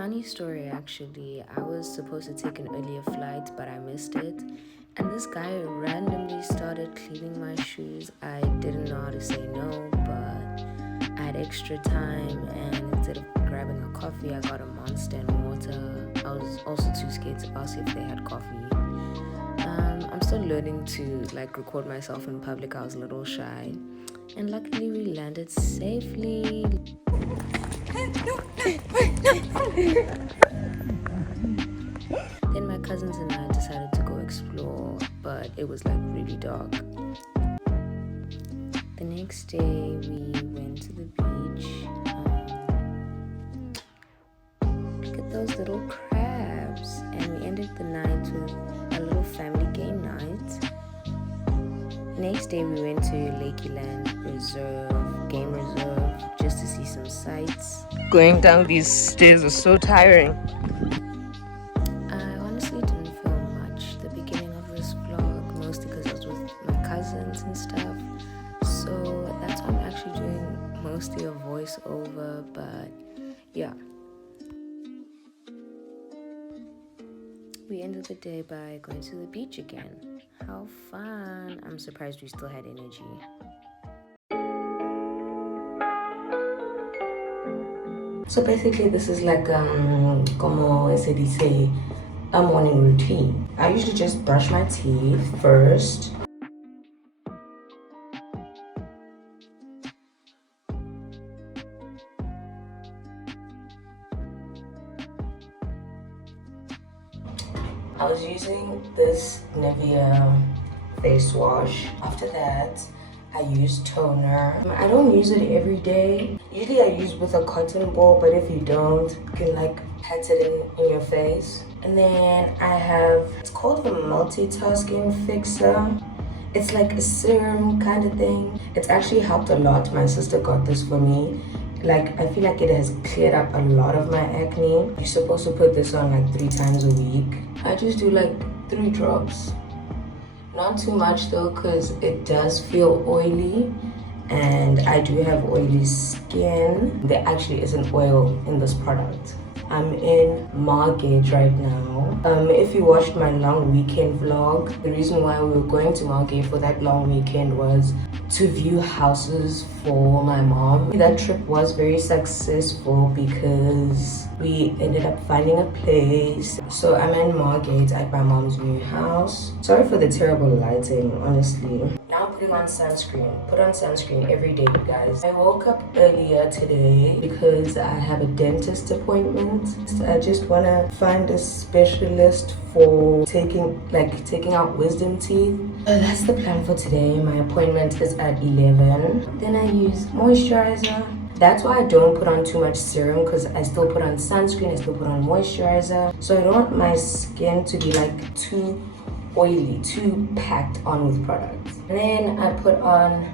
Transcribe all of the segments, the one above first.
Funny story actually. I was supposed to take an earlier flight, but I missed it. And this guy randomly started cleaning my shoes. I didn't know how to say no, but I had extra time, and instead of grabbing a coffee, I got a Monster and water. I was also too scared to ask if they had coffee. I'm still learning to record myself in public. I was a little shy, and luckily we landed safely. Then my cousins and I decided to go explore, but it was really dark. The next day we went to the beach. Look at those little crabs, and we ended the night with a little family game night. Next day we went to LAKEY game reserve, just to see some sights. Going down these stairs is so tiring. I honestly didn't film much the beginning of this vlog, mostly because I was with my cousins and stuff. So that's why I'm actually doing mostly a voiceover, but yeah. We ended the day by going to the beach again. How fun! I'm surprised we still had energy. So basically this is como se dice, a morning routine. I usually just brush my teeth first. I was using this Nivea face wash. After that, I use toner. I don't use it every day. Usually I use with a cotton ball, but if you don't, you can pat it in your face. And then I have, it's called a multitasking fixer. It's like a serum kind of thing. It's actually helped a lot. My sister got this for me. I feel like it has cleared up a lot of my acne. You're supposed to put this on 3 times a week. I just do 3 drops. Not too much though, because it does feel oily, and I do have oily skin. There actually isn't oil in this product. I'm in Margate right now. If you watched my long weekend vlog, the reason why we were going to Margate for that long weekend was to view houses for my mom. That trip was very successful because we ended up finding a place. So I'm in Margate at my mom's new house. Sorry for the terrible lighting, honestly. Now putting on sunscreen. Put on sunscreen every day, you guys. I woke up earlier today because I have a dentist appointment. I just want to find a specialist for taking out wisdom teeth. That's the plan for today. My appointment is at 11. Then I use moisturizer. That's why I don't put on too much serum, because I still put on sunscreen, I still put on moisturizer. So I don't want my skin to be too oily, too packed on with products. And then I put on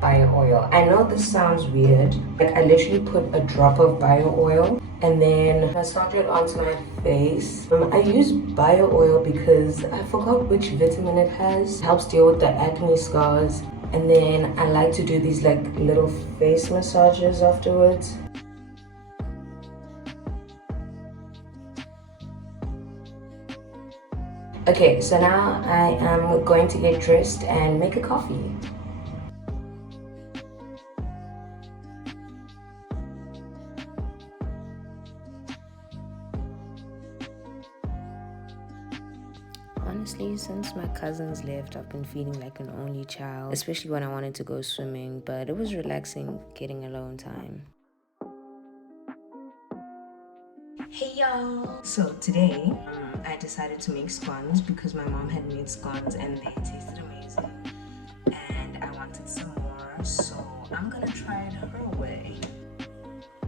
bio oil. I know this sounds weird. I literally put a drop of bio oil and then massage it onto my face. I use bio oil because I forgot which vitamin it has. It helps deal with the acne scars. And then I like to do these little face massages afterwards. Okay, so now I am going to get dressed and make a coffee. Honestly, since my cousins left, I've been feeling like an only child, especially when I wanted to go swimming, but it was relaxing getting alone time. Hey y'all! So today, I decided to make scones because my mom had made scones and they tasted amazing. And I wanted some more, so I'm gonna try it her way.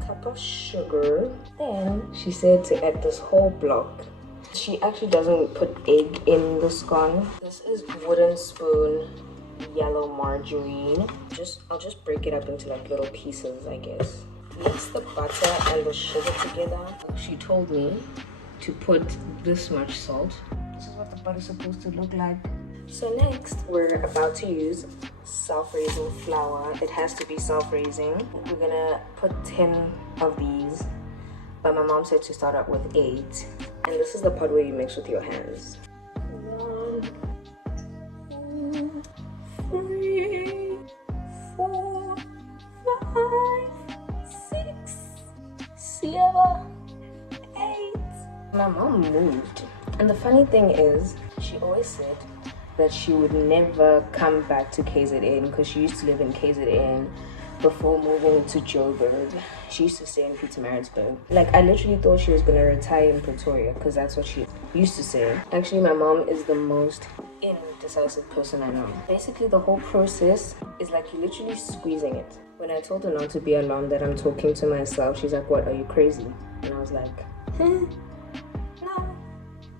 Cup of sugar. Then she said to add this whole block. She actually doesn't put egg in the scone. This is wooden spoon yellow margarine. I'll just break it up into little pieces, I guess. Mix the butter and the sugar together. She told me to put this much salt. This is what the butter is supposed to look like. So next, we're about to use self-raising flour. It has to be self-raising. We're gonna put 10 of these but my mom said to start out with 8. And this is the part where you mix with your hands. 1, 2, 3, 4, 5, 6, 7, 8. My mom moved, and the funny thing is, she always said that she would never come back to KZN because she used to live in KZN before moving to Joburg. She used to stay in Pietermaritzburg. Like, I literally thought she was gonna retire in Pretoria because that's what she used to say. Actually, my mom is the most indecisive person I know. Basically, the whole process is like you're literally squeezing it. When I told her not to be alarmed that I'm talking to myself, she's like, "What, are you crazy?" And I was like, no,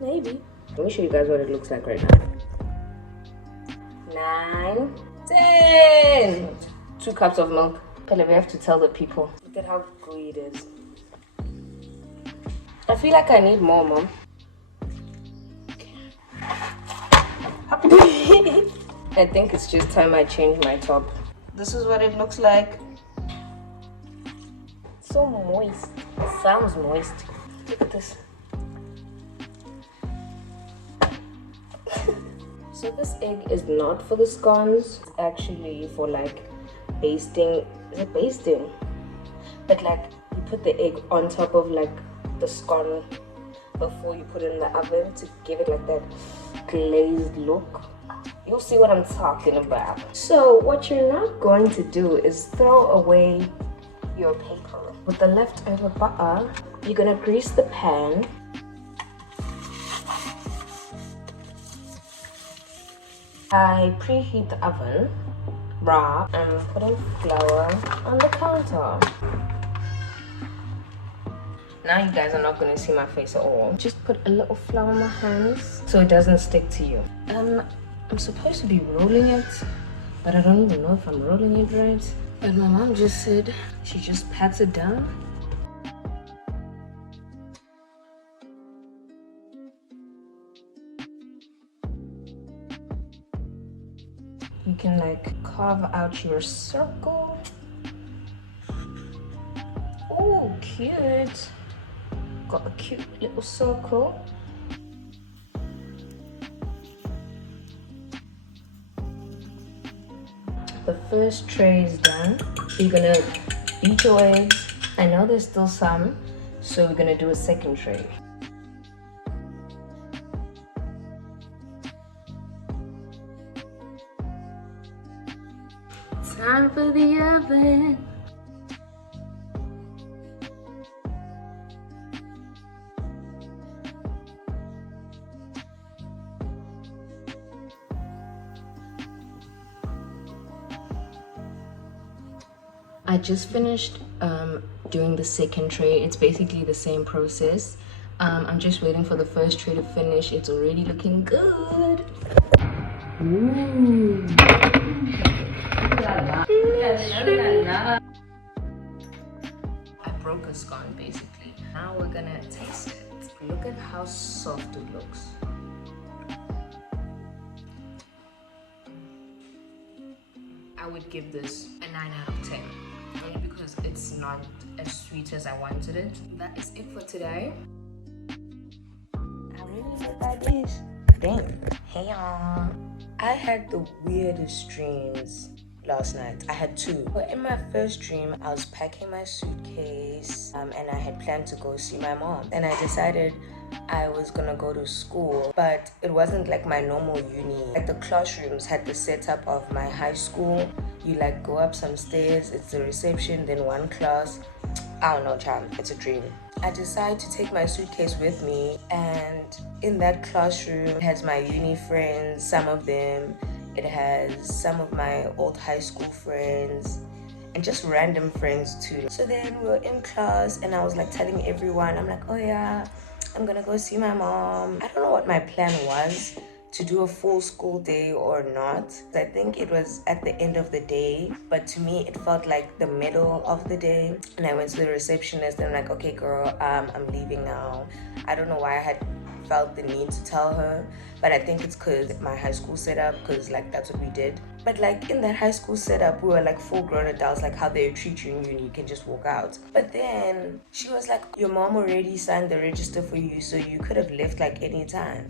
maybe. Let me show you guys what it looks like right now. 9, 10. 2 cups of milk. But we have to tell the people. Look at how gooey it is. I feel like I need more, Mom. I think it's just time I change my top. This is what it looks like. So moist. It sounds moist. Look at this. So this egg is not for the scones. It's actually for like basting. Is it basting? But like you put the egg on top of like the scone before you put it in the oven to give it like that glazed look. You'll see what I'm talking about. So what you're not going to do is throw away your paper. With the leftover butter, you're gonna grease the pan. I preheat the oven, wrap, and put in flour on the counter. Now you guys are not going to see my face at all. Just put a little flour on my hands so it doesn't stick to you. I'm supposed to be rolling it, but I don't even know if I'm rolling it right. But my mom just said she just pats it down. You can like carve out your circle. Oh, cute. Got a cute little circle. The first tray is done. You're gonna beat your eggs. I know there's still some, so we're gonna do a second tray. Time for the oven. I just finished doing the second tray. It's basically the same process. I'm just waiting for the first tray to finish. It's already looking good. Ooh. I broke a scone basically. Now we're gonna taste it. Look at how soft it looks. I would give this a 9 out of 10. Only because it's not as sweet as I wanted it. That is it for today. I really look like this. Damn. Hey y'all. I had the weirdest dreams last night. I had 2. But in my first dream, I was packing my suitcase and I had planned to go see my mom. And I decided I was gonna go to school, but it wasn't like my normal uni. Like the classrooms had the setup of my high school. You like go up some stairs, it's the reception, then one class. I don't know, child, it's a dream. I decided to take my suitcase with me, and in that classroom it has my uni friends, some of them. It has some of my old high school friends and just random friends too. So then we were in class and I was like telling everyone, I'm like, oh yeah, I'm gonna go see my mom. I don't know what my plan was, to do a full school day or not. I think it was at the end of the day, but to me it felt like the middle of the day. And I went to the receptionist and I'm like, okay girl, I'm leaving now. I don't know why I had felt the need to tell her, but I think it's because my high school setup, because like that's what we did. But like in that high school setup, we were like full grown adults, like how they treat you in uni, you can just walk out. But then she was like, your mom already signed the register for you, so you could have left like any time.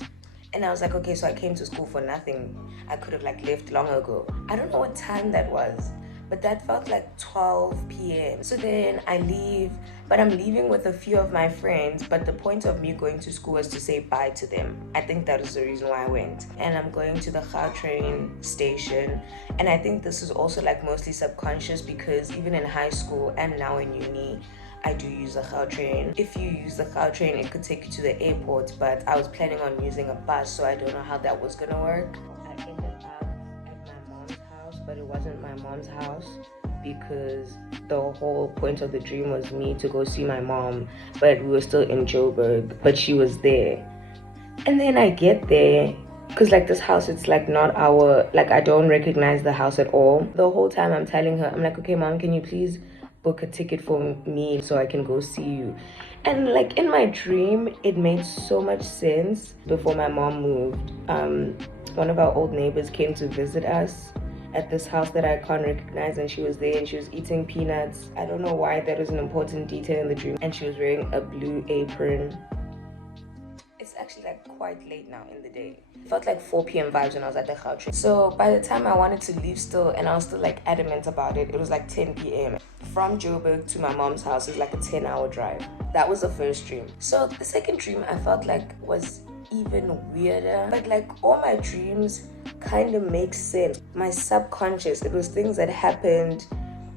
And I was like, okay, so I came to school for nothing. I could have like left long ago. I don't know what time that was, but that felt like 12 p.m. So then I leave, but I'm leaving with a few of my friends, but the point of me going to school was to say bye to them. I think that is the reason why I went. And I'm going to the train station, and I think this is also like mostly subconscious, because even in high school and now in uni, I do use the train. If you use the train, it could take you to the airport, but I was planning on using a bus, so I don't know how that was gonna work. I ended up at my mom's house, but it wasn't my mom's house, because the whole point of the dream was me to go see my mom, but we were still in Joburg, but she was there. And then I get there, because like this house, it's like not our, like I don't recognize the house at all. The whole time I'm telling her, I'm like, okay mom, can you please book a ticket for me so I can go see you? And like in my dream, it made so much sense. Before my mom moved, one of our old neighbors came to visit us at this house that I can't recognize, and she was there and she was eating peanuts. I don't know why that was an important detail in the dream. And she was wearing a blue apron. It's actually like quite late now in the day. It felt like 4 p.m. vibes when I was at the train. So by the time I wanted to leave still, and I was still like adamant about it, it was like 10 p.m. From Joburg to my mom's house is like a 10-hour drive. That was the first dream. So the second dream I felt like was even weirder, but like all my dreams kind of make sense. My subconscious, it was things that happened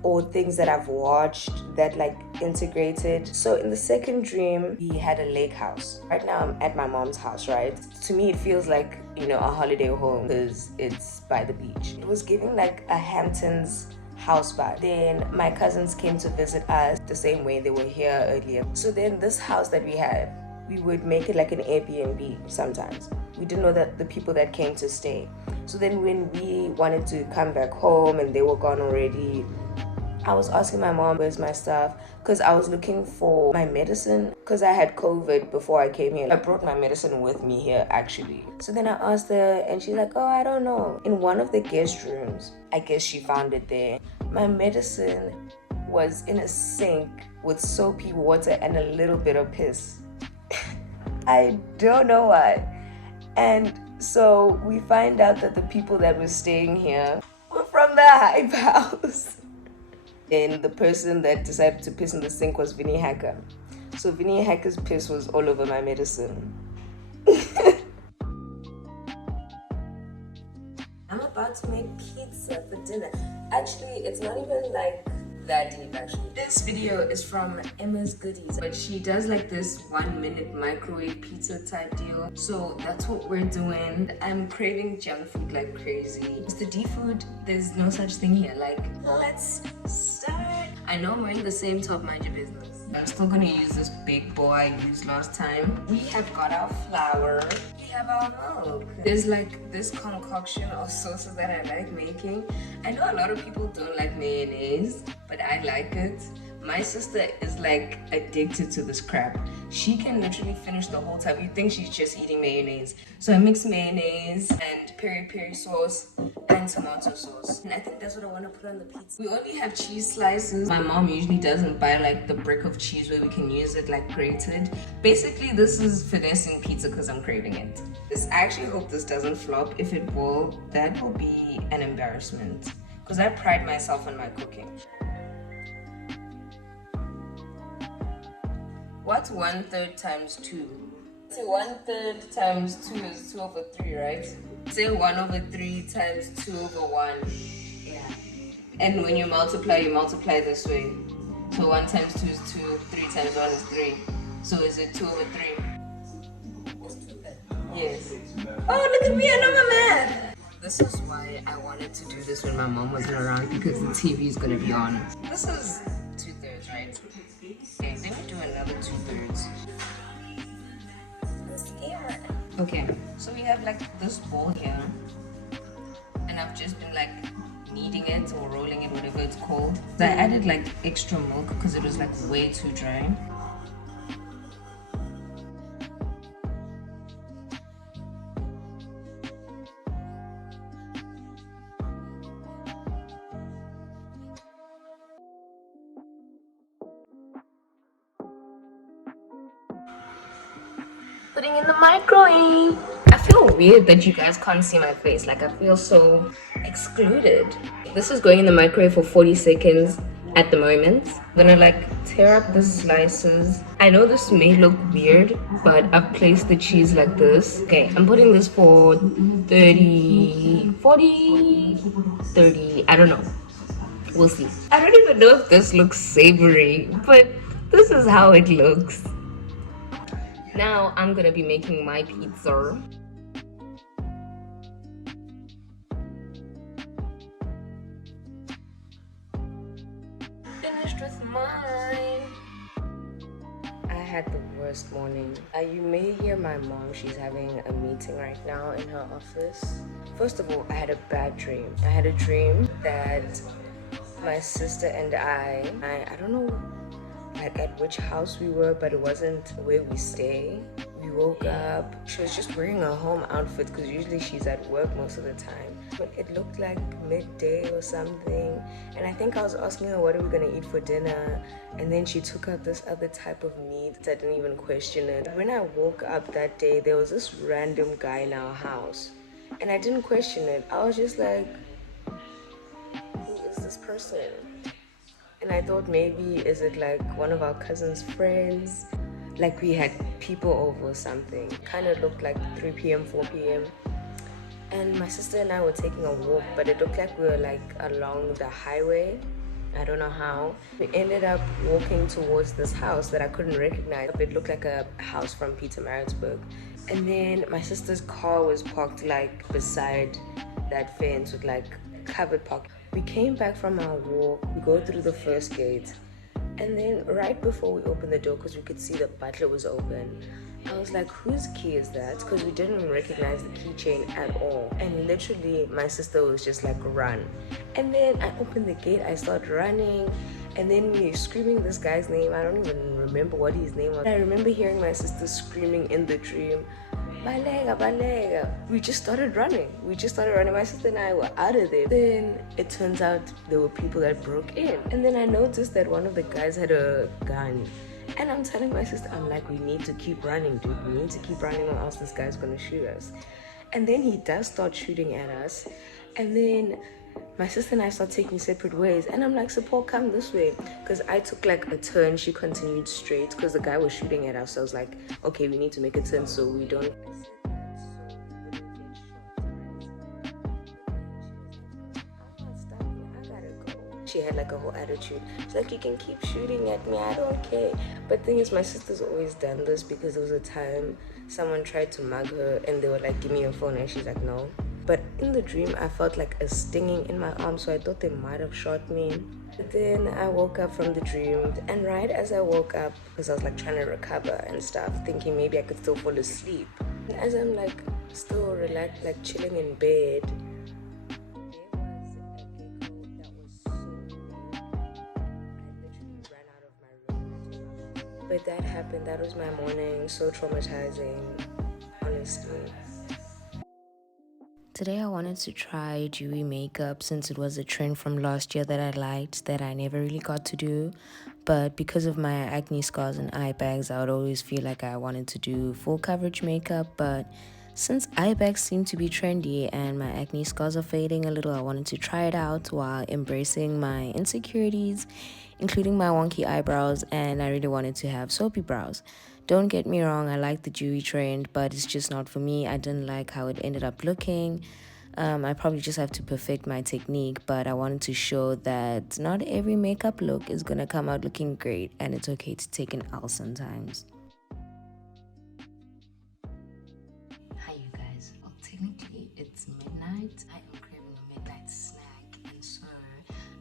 or things that I've watched that like integrated. So in the second dream, we had a lake house. Right now I'm at my mom's house, right? To me, it feels like, you know, a holiday home because it's by the beach. It was giving like a Hamptons house vibe. Then my cousins came to visit us the same way they were here earlier. So then this house that we had, we would make it like an Airbnb sometimes. We didn't know that the people that came to stay. So then when we wanted to come back home and they were gone already, I was asking my mom, where's my stuff? Because I was looking for my medicine, because I had COVID before I came here. I brought my medicine with me here, actually. So then I asked her, and she's like, oh, I don't know. In one of the guest rooms, I guess she found it there. My medicine was in a sink with soapy water and a little bit of piss. I don't know why. And so we find out that the people that were staying here were from the Hype House. And the person that decided to piss in the sink was Vinnie Hacker. So Vinnie Hacker's piss was all over my medicine. I'm about to make pizza for dinner. Actually, it's not even like that deep actually. This video is from Emma's Goodies, but she does like this 1-minute microwave pizza type deal. So that's what we're doing. I'm craving junk food like crazy. It's the D food, there's no such thing here. Like, let's start. I know I'm wearing the same top, mind your business. I'm still gonna use this big bowl I used last time. We have got our flour. We have our milk. There's like this concoction of sauces that I like making. I know a lot of people don't like mayonnaise, but I like it. My sister is like addicted to this crap. She can literally finish the whole tub. You think she's just eating mayonnaise. So I mix mayonnaise and peri-peri sauce and tomato sauce. And I think that's what I want to put on the pizza. We only have cheese slices. My mom usually doesn't buy like the brick of cheese where we can use it like grated. Basically, this is finessing pizza because I'm craving it. I actually hope this doesn't flop. If it will, that will be an embarrassment because I pride myself on my cooking. What's 1/3 times 2? Say 1/3 times 2 is 2/3, right? Say 1/3 times 2/1. Yeah. And when you multiply this way. So 1 times 2 is 2, 3 times 1 is 3. So is it 2/3? Yes. Oh, look at me, I know my math. This is why I wanted to do this when my mom wasn't around, because the TV is gonna be on. This is 2/3, right? Okay, let me do another 2/3. Okay, so we have like this bowl here, and I've just been like kneading it or rolling it, whatever it's called. I added like extra milk because it was like way too dry. putting in the microwave. I feel weird that you guys can't see my face. Like, I feel so excluded. This is going in the microwave for 40 seconds at the moment. I'm gonna like tear up the slices. I know this may look weird, but I've placed the cheese like this. Okay, I'm putting this for 30, 40, 30, I don't know. We'll see. I don't even know if this looks savory, but this is how it looks. Now I'm gonna be making my pizza. Finished with mine. I had the worst morning. You may hear my mom, she's having a meeting right now in her office. First of all, I had a bad dream. I had a dream that my sister and I don't know like at which house we were, but it wasn't where we stay. We woke up, she was just wearing a home outfit because usually she's at work most of the time. But it looked like midday or something, and I think I was asking her what are we gonna eat for dinner, and then she took out this other type of meat. I didn't even question it. When I woke up that day, there was this random guy in our house, and I didn't question it. I was just like, who is this person? And I thought maybe is it like one of our cousin's friends, like we had people over or something. Kind of looked like 3 p.m 4 p.m, and my sister and I were taking a walk, but it looked like we were like along the highway. I don't know how. We ended up walking towards this house that I couldn't recognize. It looked like a house from Pietermaritzburg. And then my sister's car was parked like beside that fence with like covered park. We came back from our walk, we go through the first gate, and then right before we opened the door, because we could see the butler was open, I was like, whose key is that? Because we didn't even recognize the keychain at all. And literally my sister was just like, run. And then I opened the gate, I started running, and then we were screaming this guy's name. I don't even remember what his name was. I remember hearing my sister screaming in the dream, Balega, Balega. We just started running. My sister and I were out of there. Then it turns out there were people that broke in. And then I noticed that one of the guys had a gun. And I'm telling my sister, I'm like, we need to keep running, dude. We need to keep running or else this guy's gonna shoot us. And then he does start shooting at us. And then my sister and I start taking separate ways. And I'm like, support, come this way. Because I took like a turn. She continued straight because the guy was shooting at us. So I was like, okay, we need to make a turn so we don't... She had like a whole attitude. She's like, you can keep shooting at me, I don't care. But thing is, my sister's always done this because there was a time someone tried to mug her and they were like, give me your phone, and she's like, no. But in the dream, I felt like a stinging in my arm, so I thought they might have shot me. But then I woke up from the dream, and right as I woke up, because I was like trying to recover and stuff, thinking maybe I could still fall asleep. And as I'm like still relaxed, like chilling in bed, but that happened. That was my morning. So traumatizing, honestly. Today I wanted to try dewy makeup since it was a trend from last year that I liked that I never really got to do. But because of my acne scars and eye bags, I would always feel like I wanted to do full coverage makeup. But since eye bags seem to be trendy and my acne scars are fading a little, I wanted to try it out while embracing my insecurities, including my wonky eyebrows, and I really wanted to have soapy brows. Don't get me wrong, I like the dewy trend, but it's just not for me. I didn't like how it ended up looking. I probably just have to perfect my technique, but I wanted to show that not every makeup look is gonna come out looking great, and it's okay to take an L sometimes. Hi you guys, well technically it's midnight. I am craving a midnight snack, and so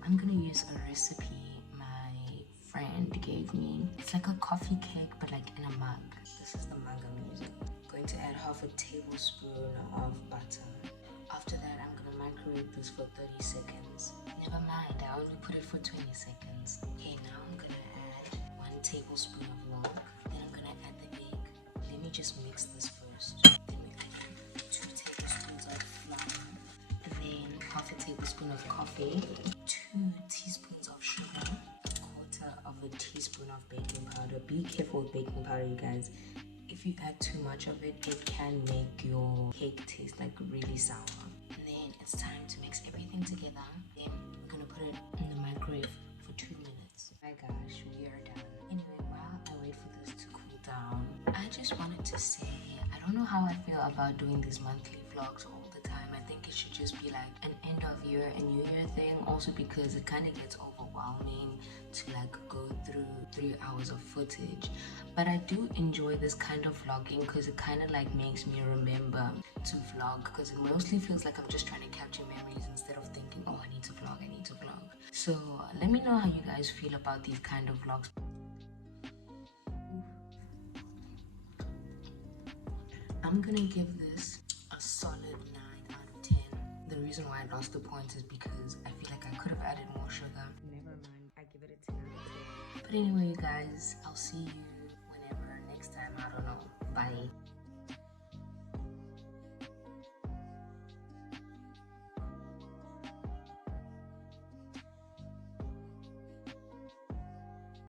I'm gonna use a recipe my friend gave me. It's like a coffee cake but like in a mug. This is the mug I'm using. I'm going to add half a tablespoon of butter. After that I'm gonna microwave this for 30 seconds. Never mind, I only put it for 20 seconds. Okay, now I'm gonna add 1 tablespoon of milk. Then I'm gonna add the egg. Let me just mix this first. Then we add 2 tablespoons of flour. Then half a tablespoon of coffee. 2 teaspoons of sugar. Of a teaspoon of baking powder. Be careful with baking powder, you guys. if you add too much of it, it can make your cake taste like really sour. And then it's time to mix everything together. Then we're gonna put it in the microwave for 2 minutes. My gosh, we are done. Anyway, while I wait for this to cool down, I just wanted to say, I don't know how I feel about doing these monthly vlogs all the time. I think it should just be like an end of year and new year thing, also because it kind of gets overwhelming to like go through 3 hours of footage. But I do enjoy this kind of vlogging because it kind of like makes me remember to vlog, because it mostly feels like I'm just trying to capture memories instead of thinking, oh, I need to vlog, I need to vlog. So let me know how you guys feel about these kind of vlogs. I'm gonna give this a solid 9 out of 10. The reason why I lost the points is because I feel like I could have added more sugar. Never mind, I give it a 10 out of 10. But anyway, you guys, I'll see you whenever next time. I don't know. Bye.